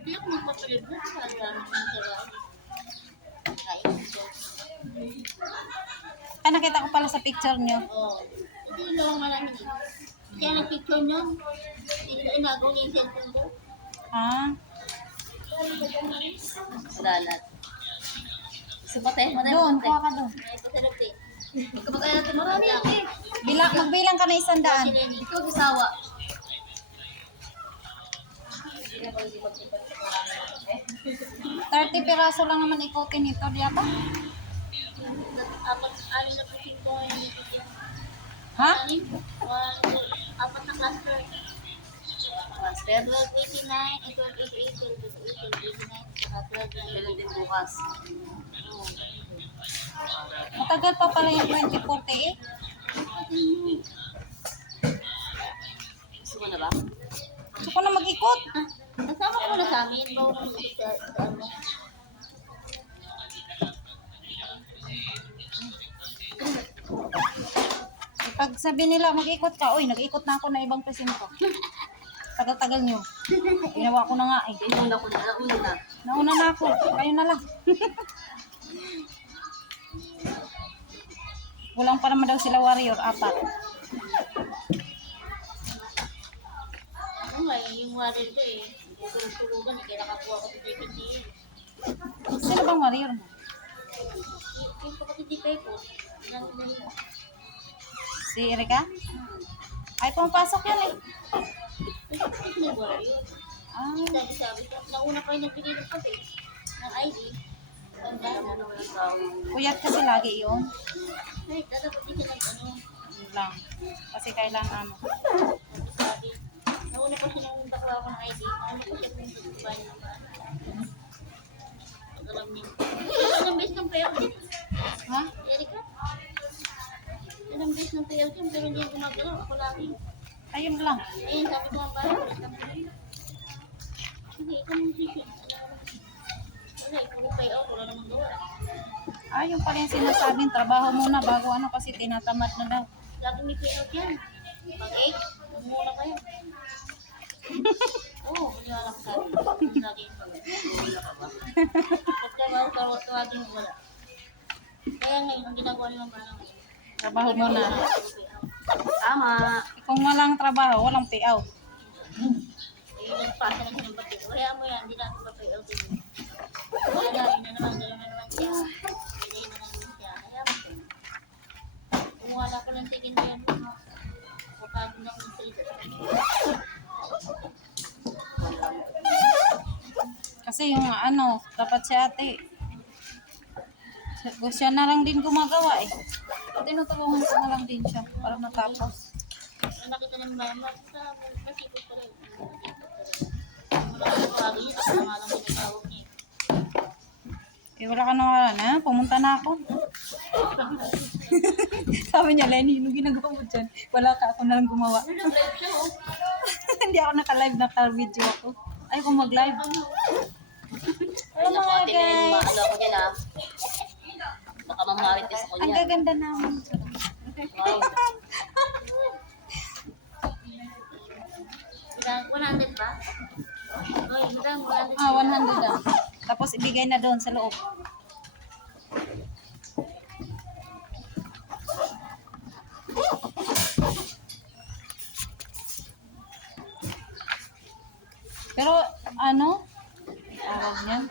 Hindi ako magpapalit na. Kaya namin sarap. Kain ko. Ay, nakita ko pala sa picture nyo. Oo. Hindi lang malamin eh. Kaya nag-picture nyo. Hindi na inagaw niya yung cellphone ko. Ah, Dalat. Supatay mo na doon, yung kuha ka doon. Ay, pasarap eh. Magkabagay natin marami yan eh. Magbilang ka na 100. Si Lenny. Ikaw gisawa. 30 piraso lang naman ikotin nito, di ba? Anim na pusin ko ngayon dito siya. Ha? Anim? Apat na cluster. Cluster? 1289, 1288, 1288, 1289, saka 1289. Ganun din bukas. Matagal pa pala yung 2048. Gusto mo na ba? Gusto ko na mag-ikot. Kasama ko na sa amin. Bawa ko sa ano. Pag sabi nila mag-ikot ka, uy, nag-ikot na ako na ibang presinto. Tagal-tagal nyo. Ginawa ko na nga eh. Nauna ko na. Nauna na. Nauna na ako. Kayo na lang. Kulang pa naman daw sila warrior, 4. Ano nga yung warrior ko eh. Tulog-tulugan eh. Kaya nakakuha ko sa JPT. Sino bang warrior mo? Yung kapatid di kayo po. Nandun mo. Si Erika? Ay, pumapasok yan eh. Ito na warrior. Ah, Sabi ko, nauna pa yung nagbigay ng pati. Ng ID. puyat kasi lagi yun. Ay, dapat din siya ng ano. Yun lang. Kasi kailangan ano. Sabi, nauna pa siya nung takuha ko ng ID. Nauna pa siya nung takuha niya ng ano. Pag alam niya. Ilang beses ng payout din. Ha? Erika? Ilang beses ng payout din, pero hindi yung gumagalaw. Ako lagi. Ayun lang. Ayun, sabi ko nga parang, hindi, ikaw mong sisyon. Wala, ikaw mong payout, wala namang gawa. Ah, yung pala yung sinasabing trabaho muna bago ano kasi tinatamad na daw. Lagi may payout yan. Pag 8, mamura kayo. Oo, maniwala ko sabi. Lagi yung payout. Pagka tawagin mo wala. Kaya ngayon, ang ginagawa niyo ang parang Trabaho muna. tama. Kung walang trabaho, walang payout. Ayun, nagpasa na siya ng papel. Kaya mo yan, hindi natin pa-payout din. Kaya na, yun na naman, gano'n na naman siya. Pinay na naman siya. Kaya mo siya. Kung wala ko lang tigin na yan, kapag lang ng salita. Kasi yung ano, dapat si ate, siya na lang din gumagawa eh. Tinutulungan ko na lang din siya para matapos. Kung nakita niya mama, sa masikot ko rin. Wala ko tawagin niya, tapos nga lang pinatawag niya. Eh wala ka na wala na, pumunta na ako. Sabi niya, Lenny, yung ginagawa mo dyan, wala ka, ako na lang gumawa. Nag-live siya, oh. Hindi ako naka-live, naka-video ako. Ayaw ko mag-live. Hello mga guys. Ano ko niya na. Baka mamarites ako Ang niya. gaganda naman. Wow. 100 ba? Oy, madam, 100. Ah, 100 daw. Tapos ibigay na doon sa loob. Pero ano? Tawag niyan.